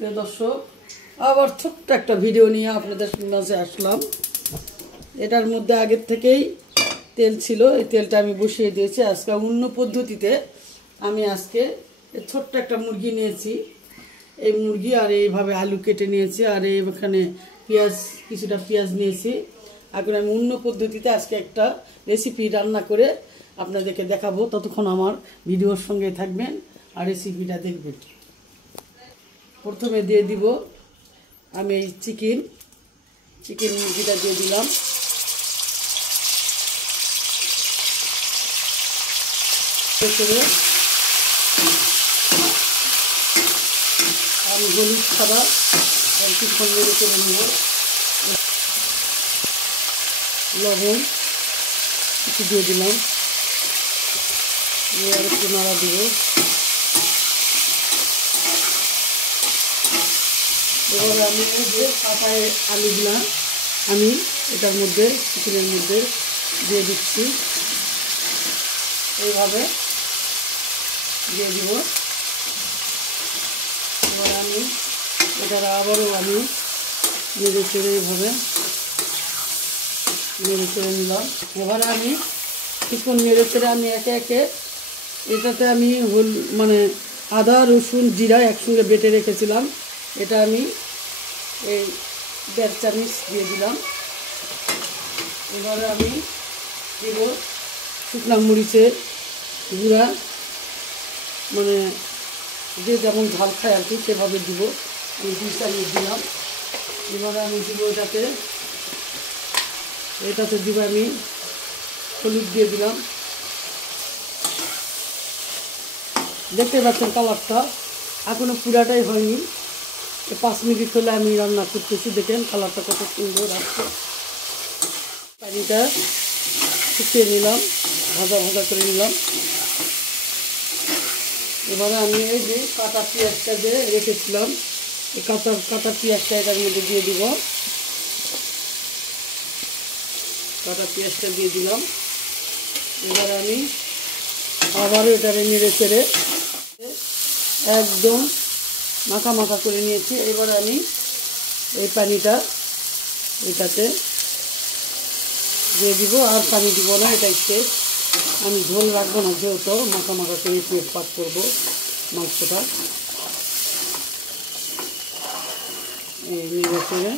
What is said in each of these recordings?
প্রিয় দর্শক, আবার ছোট্ট একটা ভিডিও নিয়ে আপনাদের মাঝে আসলাম। এটার মধ্যে আগের থেকেই তেল ছিল, এই তেলটা আমি বসিয়ে দিয়েছি। আজকে অন্য পদ্ধতিতে আমি আজকে ছোট্ট একটা মুরগি নিয়েছি, এই মুরগি আর এইভাবে আলু কেটে নিয়েছি, আর এখানে পেঁয়াজ, কিছুটা পেঁয়াজ নিয়েছি। এখন আমি অন্য পদ্ধতিতে আজকে একটা রেসিপি রান্না করে আপনাদেরকে দেখাবো। ততক্ষণ আমার ভিডিওর সঙ্গে থাকবেন আর রেসিপিটা দেখবেন। প্রথমে দিয়ে দিব আমি এই চিকেন মুরগিটা দিয়ে দিলাম। আমি হলুদ ছাড়া কিছুক্ষণ নেড়ে করে নেব। লবণ কিছু দিয়ে দিলাম, আর একটু নাড়া দিব। এবার আমি যে কাঁটায় আলুগুলা আমি এটার মধ্যে, চিকেনের মধ্যে দিয়ে দিচ্ছি। এইভাবে দিয়ে দিব। এবার আমি এটার আবারও আমি নেড়ে চেড়ে এইভাবে নেড়ে চেড়ে নিলাম। এবার আমি কিছুক্ষণ নেড়ে চেড়ে আমি একে একে এটাতে আমি মানে আদা, রসুন, জিরা একসঙ্গে বেটে রেখেছিলাম, এটা আমি এই 1.5 চামচ দিয়ে দিলাম। এবারে আমি দিব শুকনো মরিচের গুঁড়া, মানে যে যেমন ঝাল খায় আর কি সেভাবে দিব। আমি 2 চামচ দিলাম। এবারে আমি দিব এটাতে দিব আমি হলুদ দিয়ে দিলাম। দেখতে পাচ্ছেন কালারটা এখনো পুরাটাই হয়নি, 5 মিনিট হলে আমি রান্না করতেছি। দেখেন কালারটা কত সুন্দর আসছে। পানিটা শুকিয়ে নিলাম, ভাজা ভাজা করে নিলাম। এবারে আমি এই যে কাটা পেঁয়াজটা যে রেখেছিলাম, এই কাটা পেঁয়াজটা এটার মধ্যে দিয়ে দিব। কাটা পেঁয়াজটা দিয়ে দিলাম। এবারে আমি আবারও এটারে নেড়ে চেড়ে একদম মাখা মাখা করে নিয়েছি। এবার আমি এই পানিটা এটাতে দিয়ে দিব, আর পানি দিব না, এটা শেষ। আমি ঝোল রাখবো না, যেহেতু মাখা মাখা করে পেট পাক করবো মাংসটা। এই নেড়ে চেড়ে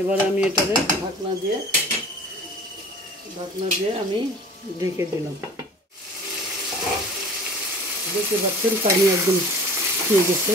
এবারে আমি এটারে ঢাকনা দিয়ে আমি ঢেকে দিলাম। দেখতে পাচ্ছেন পানি একদম শুকিয়ে গেছে।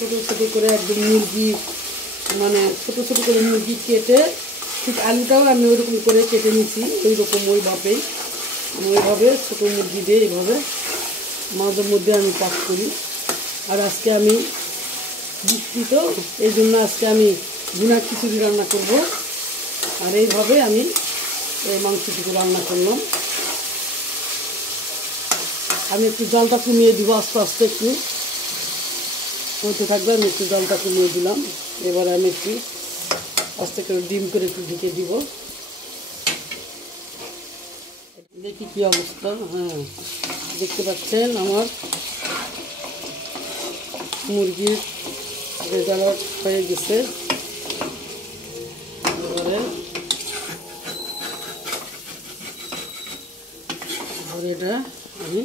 ছোটো ছোটো করে একদম মুরগি, মানে ছোটো ছোটো করে মুরগি কেটে, ঠিক আলুটাও আমি ওইরকম করে কেটে নিচ্ছি, ওইভাবেই ছোটো মুরগি দিয়ে এইভাবে মাঝে মধ্যে আমি পাক করি। আর আজকে আমি বৃষ্টি তো, এই জন্য আজকে আমি ভুনা খিচুড়ি রান্না করব। আর এইভাবে আমি এই মাংসটুকু রান্না করলাম। আমি একটু জলটা কমিয়ে দিব, আস্তে আস্তে একটু হতে থাকবে। আমি একটু জলটা কমিয়ে দিলাম। এবারে আমি একটু আস্তে করে ডিম করে একটু ঢেকে দিব। দেখি কি অবস্থা। হ্যাঁ, দেখতে পাচ্ছেন আমার মুরগির রেজাল্ট হয়ে গেছে। এবারে এটা আমি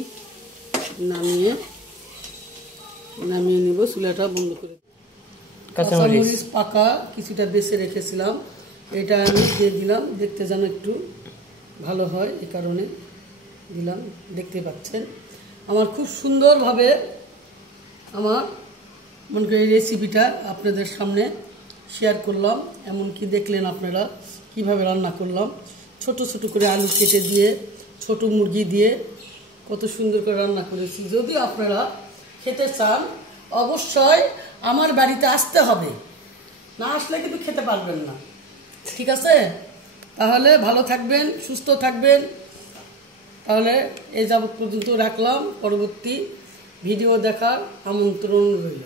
নামিয়ে নিব, চুলাটা বন্ধ করে। কাঁচামরিচ পাকা কিছুটা বেছে রেখেছিলাম, এটা আমি দিয়ে দিলাম, দেখতে যেন একটু ভালো হয়, এই কারণে দিলাম। দেখতে পাচ্ছেন আমার খুব সুন্দরভাবে আমার মনে করি রেসিপিটা আপনাদের সামনে শেয়ার করলাম। এমনকি দেখলেন আপনারা কিভাবে রান্না করলাম। ছোট ছোট করে আলু কেটে দিয়ে, ছোট মুরগি দিয়ে কত সুন্দর করে রান্না করেছি। যদি আপনারা খেতে চান অবশ্যই আমার বাড়িতে আসতে হবে, না আসলে কিন্তু খেতে পারবেন না। ঠিক আছে, তাহলে ভালো থাকবেন, সুস্থ থাকবেন। তাহলে এই যাবৎ পর্যন্ত রাখলাম, পরবর্তী ভিডিও দেখার আমন্ত্রণ রইল।